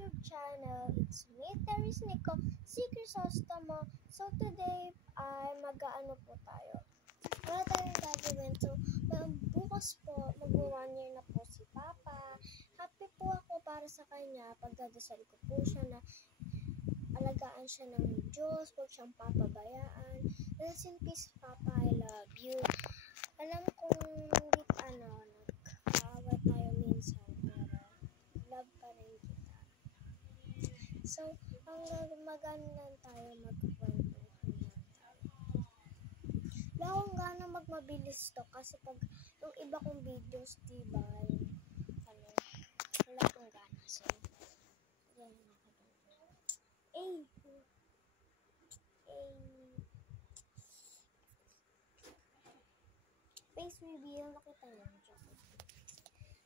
YouTube channel. It's me, Teres Nico, si Crisostomo. So today ay mag-aano po tayo. Wala tayong gagawin. So bukas po, mag-1 year na po si Papa. Happy po ako para sa kanya. Pagdadasal ko po siya na alagaan siya ng Diyos, huwag siyang papabayaan. Rest in peace, Papa, I love you. Alam kong nag-aaway tayo minsan, pero love pa rin kita. So, mag-ano lang tayo, magkukwentuhan lang tayo. Wala akong gana magmabilis to, kasi pag yung iba kong videos, diba, wala akong gana. So, yan ako. Face reveal, nakita niyo.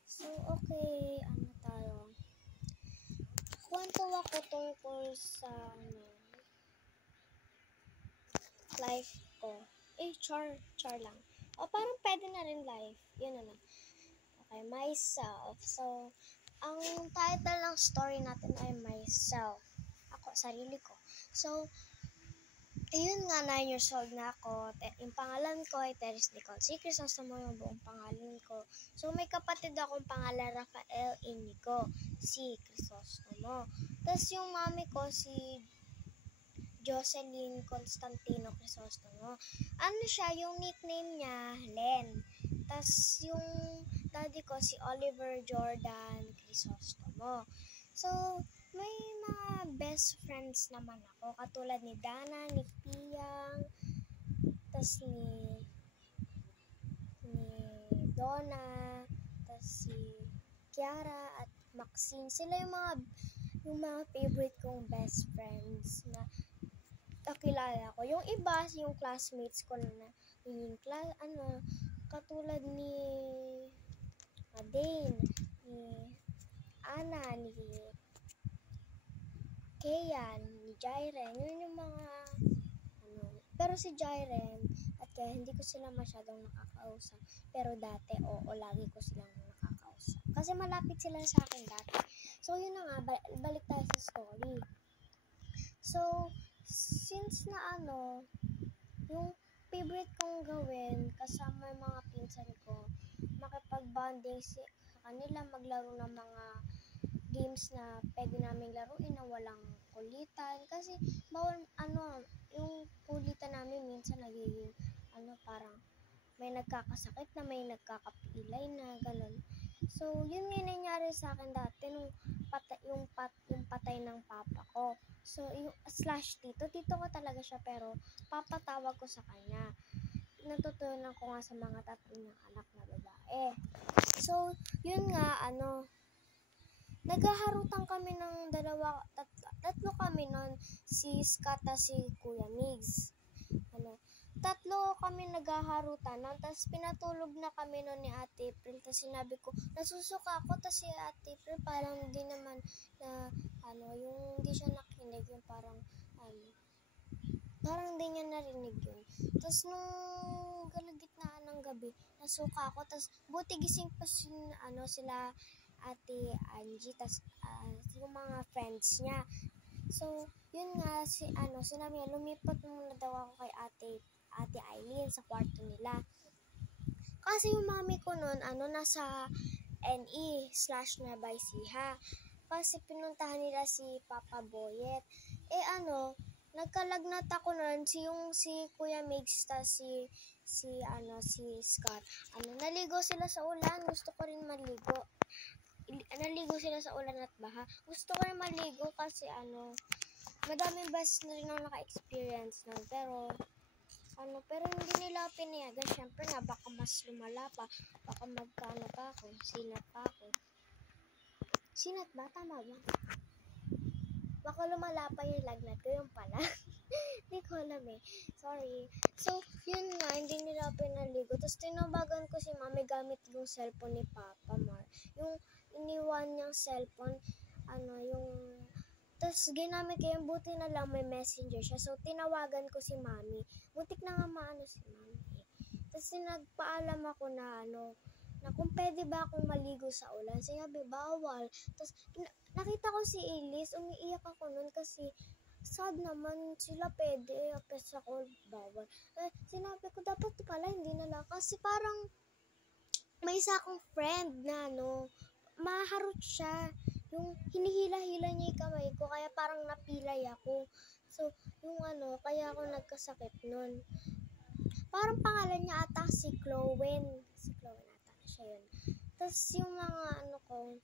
So, okay, ano tayo? Kwento ako tungkol sa, life ko. Char lang. O, parang pwede na rin life. Yun na lang. Okay, myself. So, ang title ng story natin ay myself. Ako, sarili ko. So, ayun nga, 9 years old na ako. Yung pangalan ko ay Teres Nicole. Si Crisostomo yung buong pangalan ko. So, may kapatid akong pangalan Rafael Inigo. Si Crisostomo. Tapos yung mami ko, si Jocelyn Constantino Crisostomo. Ano siya, yung nickname niya, Len. Tapos yung daddy ko, si Oliver Jordan Crisostomo. So, may mga best friends naman ako. Katulad ni Dana, ni Piyang, tas ni Donna, tas si Kiara at Maxine. Sila yung mga favorite kong best friends na nakilala ko. Yung iba, yung classmates ko na yung katulad ni Dane, ni Ana, ni Kayan, ni Jairen, yun yung mga pero si Jairen at kaya hindi ko sila masyadong nakakausap, pero dati lagi ko silang nakakausap kasi malapit sila sa akin dati. So yun na nga, balik tayo sa story. So since na yung favorite kong gawin kasama yung mga pinsan ko, makipag-bonding sa kanila, maglaro ng mga games na pwede namin laruin na walang kulitan. Kasi bawal, yung kulitan namin minsan nagiging, parang may nagkakasakit na, may nagkakapilay na, ganun. So, yun nga nangyari sa akin dati nung patay ng papa ko. So, yung tito ko talaga siya, pero papatawag ko sa kanya. Natutunan ko nga sa mga tatlo niyang anak na babae. So, yun nga, naghaharutan kami ng tatlo kami nun, si Scott at si Kuya Migs. Tatlo kami naghaharutan nun, tapos pinatulog na kami nun ni Ate April, tapos sinabi ko, nasusuka ako, tapos si Ate April parang hindi naman yung hindi siya nakinig, yung parang hindi niya narinig yun. Tapos nung kalagitnaan ng gabi, nasuka ako, tapos buti gising pa sila Ate Angie, tas yung mga friends niya. So, yun nga, sinabi niya, lumipat muna daw ako kay Ate Eileen sa kwarto nila. Kasi yung mami ko nun, nasa NE/Nueva Ecija. Kasi pinuntahan nila si Papa Boyet. Nagkalagnat ako nun, si Kuya Migs, tas si Scott. Naligo sila sa ulan, gusto ko rin maligo. Naligo sila sa ulan at baha. Gusto ko rin maligo kasi madaming beses na rin ako naka-experience nun. Pero hindi nila pinayagan. Syempre nga, baka mas lumala pa. Baka magkano pa ako. Sinat pa ako. Sinat ba? Tama ba? Baka lumala pa yung lagnat ko. Yung pala. Hindi ko alam eh. Sorry. So, yun nga, hindi nila pinaligo. Tapos tinabagan ko si Mami gamit yung cellphone ni Papa Mar. Yung iniwan niyang cellphone, tapos ginamit ko yung buti na lang may messenger siya. So, tinawagan ko si Mami. Butik na nga maano si Mami. Tapos nagpaalam ako na na kung pwede ba akong maligo sa ulan. Sinabi, bawal. Tapos, nakita ko si Elise, umiiyak ako nun kasi sad naman sila pwede. Tapos ako, bawal. Sinabi ko, dapat pala hindi na lang. Kasi parang, may isa akong friend na maharot siya. Yung hinihila-hila niya yung kamay ko, kaya parang napilay ako. So, yung kaya ako nagkasakit nun. Parang pangalan niya ata si Chloe. Si Chloe ata, siya yun. Tapos yung mga ko,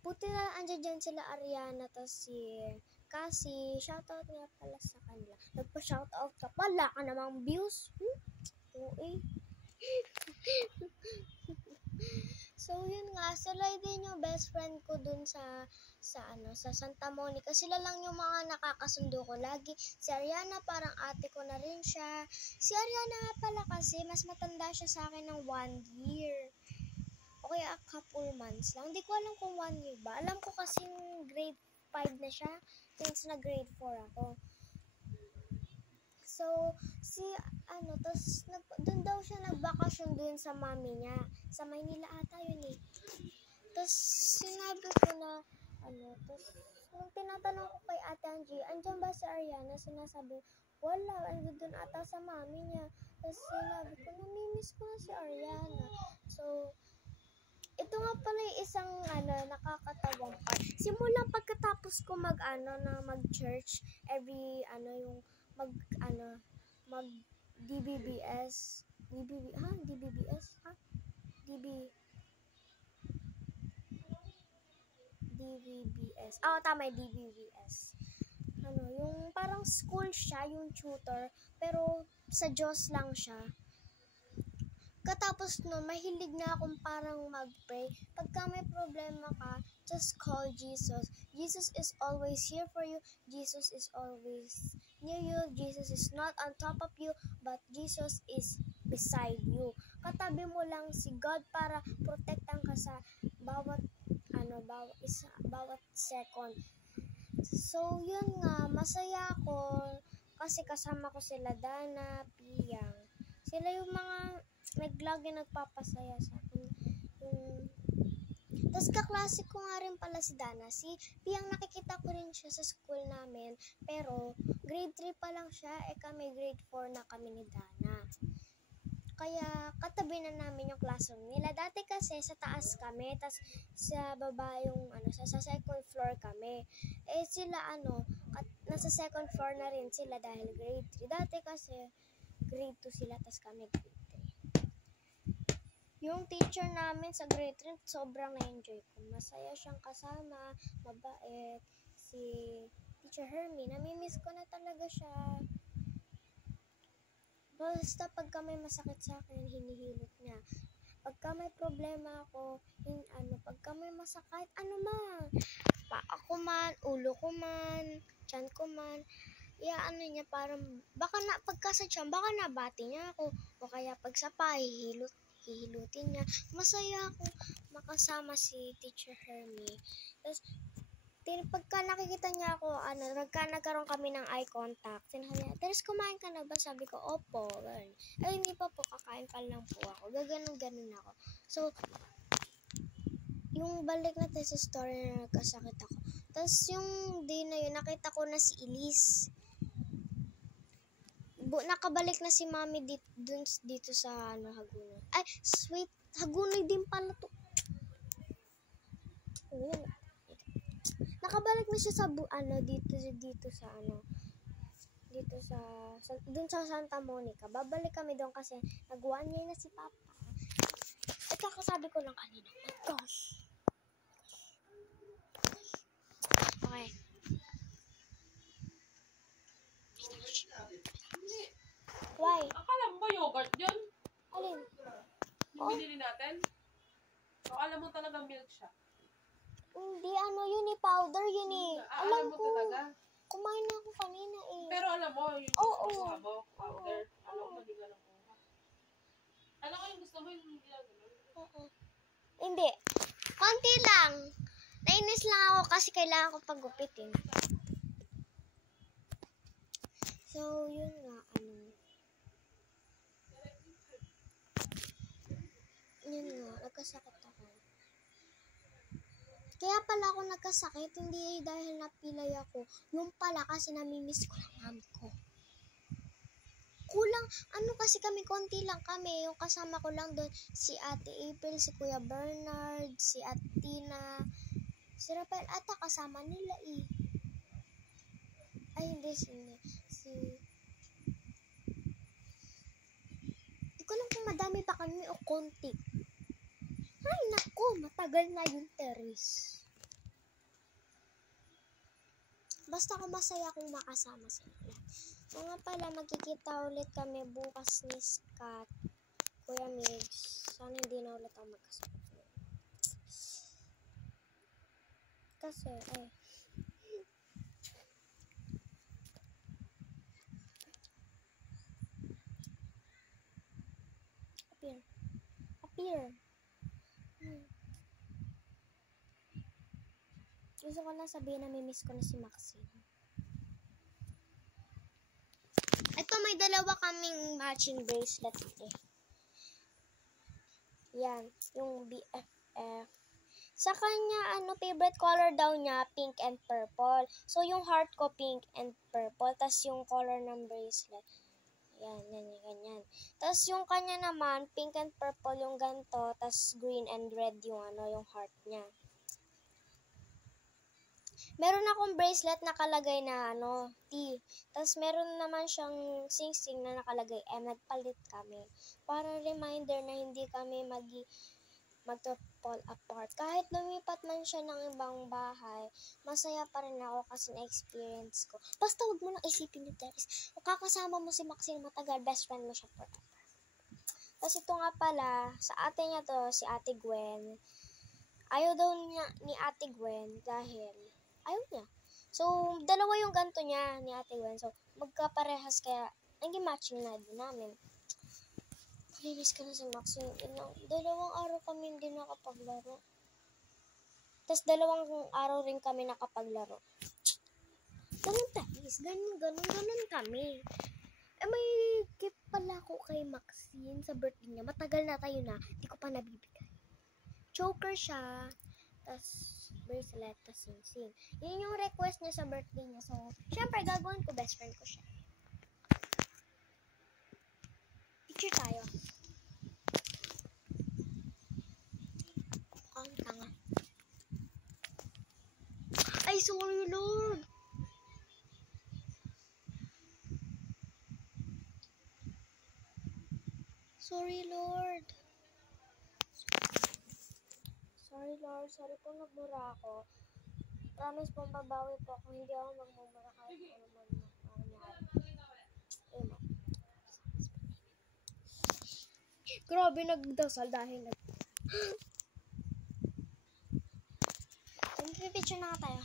buti na andyan dyan sila Ariana, tapos si Cassie, shoutout nga pala sa kanila. Nagpa-shoutout ka pala, ka namang views. Oo. So, yun nga, sila din yung best friend ko dun sa Santa Monica. Sila lang yung mga nakakasundo ko lagi. Si Ariana, parang ate ko na rin siya. Si Ariana nga pala kasi, mas matanda siya sa akin ng 1 year. O kaya a couple months lang. Hindi ko alam kung 1 year ba. Alam ko kasi grade 5 na siya, since na grade 4 ako. So, tapos doon daw siya nagbakasyon doon sa mami niya. Sa Maynila ata yun eh. Tapos, sinabi ko na, tapos, nung tinatanong ko kay Ate Angie, andyan ba si Ariana? Sinasabi, wala, doon ata sa mami niya. Tapos, sinabi ko, namimiss ko na si Ariana. So, ito nga pala yung isang nakakatawang part. Simulang pagkatapos ko mag-church, every mag DBBS. DBBS? DBBS. Tama yung DBBS. Yung parang school siya, yung tutor, pero sa Diyos lang siya. Katapos nun, mahilig na akong parang mag-pray. Pagka may problema ka, just call Jesus. Jesus is always here for you. Jesus is always near you. Jesus is not on top of you, but Jesus is beside you. Katabi mo lang si God para protektan ka sa bawat second. So, yun nga, masaya ako kasi kasama ko sila Dana, Piyang. Sila yung mga lagi nagpapasaya sa akin. Tapos kaklase ko nga rin pala si Dana. Si Piyang nakikita ko rin siya sa school namin. Pero grade 3 pa lang siya. Kami grade 4 na kami ni Dana. Kaya katabi na namin yung classroom nila. Dati kasi sa taas kami. Tapos sa baba yung sa second floor kami. Sila nasa second floor na rin sila dahil grade 3. Dati kasi grade 2 sila. Tapos kami grade 3. Yung teacher namin sa grade 3, sobrang na-enjoy ko. Masaya siyang kasama, mabait. Si Teacher Hermie, namimiss ko na talaga siya. Basta pagka may masakit sa akin, hinihilot niya. Pagka may problema ako, pagka may masakit, paa ko man, ulo ko man, tiyan ko man, niya parang, pagka sa tiyan, baka nabati niya ako. O kaya pag sa paa, hihilutin niya. Masaya ako makasama si Teacher Hermie. Tapos, pagka nakikita niya ako, nagkaroon kami ng eye contact. Sinabi niya, Teres, kumain ka na ba? Sabi ko, opo. Hindi pa po, kakain pa lang po ako. Gaganon ako. So, yung balik natin sa story na nagkasakit ako. Tapos, yung day na yun, nakita ko na si Elise. Nakabalik na si Mami dito sa Hagunoy. Ay, sweet. Hagunoy din pala to. Nakabalik na siya sa dito sa Santa Monica. Babalik kami doon kasi nag-1 year na si Papa. At kakasabi ko lang kanina, oh gosh. Okay. Why? Akala mo ba yogurt yun? Alin? Yung binili natin? Akala mo talaga milk siya? Hindi, yun powder yun eh. Alam mo talaga? Kumain na ako kanina eh. Pero alam mo, yung gusto mo, powder. Alam mo, hindi ka lang kuha. Alam ko yung gusto mo, yung hindi lang gano'n. Oo. Hindi. Konti lang. Nainis lang ako kasi kailangan ko pagupitin. So, yun nga, Yun nga, nagkasakit ako. Kaya pala ako nagkasakit, hindi dahil napilay ako. Yung pala kasi namimiss ko lang mami ko. Kulang, kasi kami, konti lang kami. Yung kasama ko lang doon, si Ate April, si Kuya Bernard, si Ate Tina, si Rafael, ata kasama nila eh. Ay, hindi. Di ko lang kung madami pa kami o konti. Ay, naku, matagal na yung teres. Basta ako masaya kung makasama sila. Mga pala, magkikita ulit kami bukas ni Scott, Kuya Migs. Sana hindi na ulit ako magkasama. Kasi, Appear. Gusto ko lang sabihin na miss ko na si Maxine. Ito, may dalawa kaming matching bracelet eh. Yan, yung BFF. Sa kanya, favorite color daw niya, pink and purple. So, yung heart ko, pink and purple. Tapos, yung color ng bracelet. Yan, ganyan. Tapos, yung kanya naman, pink and purple yung ganito. Tapos, green and red yung, yung heart niya. Meron akong bracelet nakalagay na, T. Tapos, meron naman siyang sing-sing na nakalagay M. Nagpalit kami. Para reminder na hindi kami mag-fall apart. Kahit lumipat man siya ng ibang bahay, masaya pa rin ako kasi na-experience ko. Basta huwag mo nang isipin yung Teres. Kung kakasama mo si Maxine matagal, best friend mo siya forever. Tapos ito nga pala, sa ate niya to, si Ate Gwen. Ayaw daw niya ni Ate Gwen dahil ayaw niya. So, dalawa yung ganto niya ni Ate Gwen. So, magkaparehas kaya naging matching na din namin. Namiss ko na si Maxine. Dalawang araw kami hindi nakapaglaro. Tapos, dalawang araw rin kami nakapaglaro. Ganun guys. Ganun kami. May gift pala ako kay Maxine sa birthday niya. Matagal na tayo na. Hindi ko pa nabibigay. Choker siya. Tapos, bracelet. Tapos, sing-sing. Yun yung request niya sa birthday niya. So, syempre, gagawin ko. Best friend ko siya. Picture tayo. Ang tanga. Ay, sorry, Lord. Sorry, Lord. Sorry, Lord. Sorry po nagmura ako. Promise po mabawi po ako. Hindi ako magmumura kahit ano man mangyari. Grabe, nagdasal dahil Picture na nga tayo.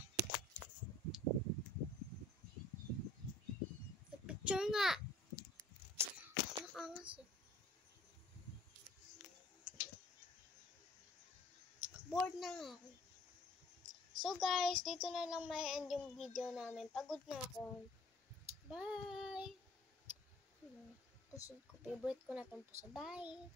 Picture nga. Nakangas eh. Bored na nga ako. So guys, dito na lang may end yung video namin. Pagod na ako. Bye! Pusod ko. Favorite ko na itong puso. Bye!